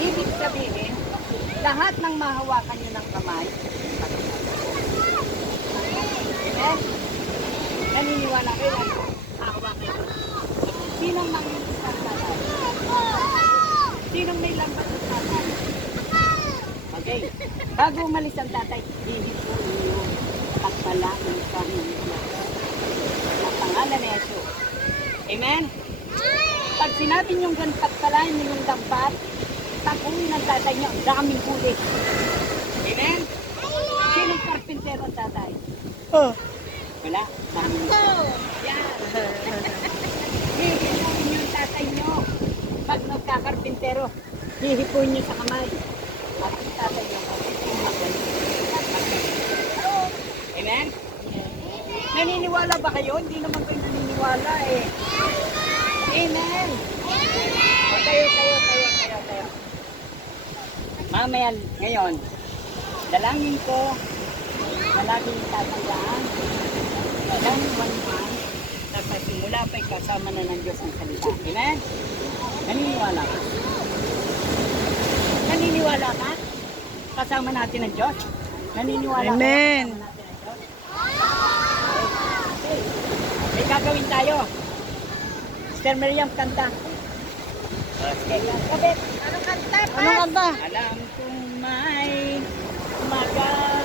Ibig sabihin, lahat ng mahawakan nyo ng kamay, Amen? Naniniwala kayo yan? Hahawakan nyo. Sinong manginginig ng tatay? Sinong may lambat ng tatay? Okay. Bago umalis ang tatay, hihipo niyo pagpalaan ka ng Diyos. Ang pangalan ni Jesus. Amen? Pag sinabi niyong gan pagpalaan niyo yung takuin ng tatay niyo, ang daming huli. Amen? Sinong karpintero ang tatay? Oh. Wala. Daming Yan. Hihipuin niyo yung tatay niyo. Pag nagkakarpintero, hihipuin niyo sa kamay. At ang tatay niyo. Amen? Naniniwala ba kayo? Hindi naman kayo naniniwala eh. Amen. O, tayo, tayo, tayo, tayo. Mamaya, ngayon, dalangin ko na laging tatandaan one month na sa simula pa'y kasama na ng Diyos ang salita. Amen? Naniniwala ka? Naniniwala ka? Kasama natin ang Diyos? Naniniwala Amen. ka? Okay. May gagawin tayo. Sister Miriam, kanta. Okay, kabit. Ano kanta pa? Ano kanta? Alam kong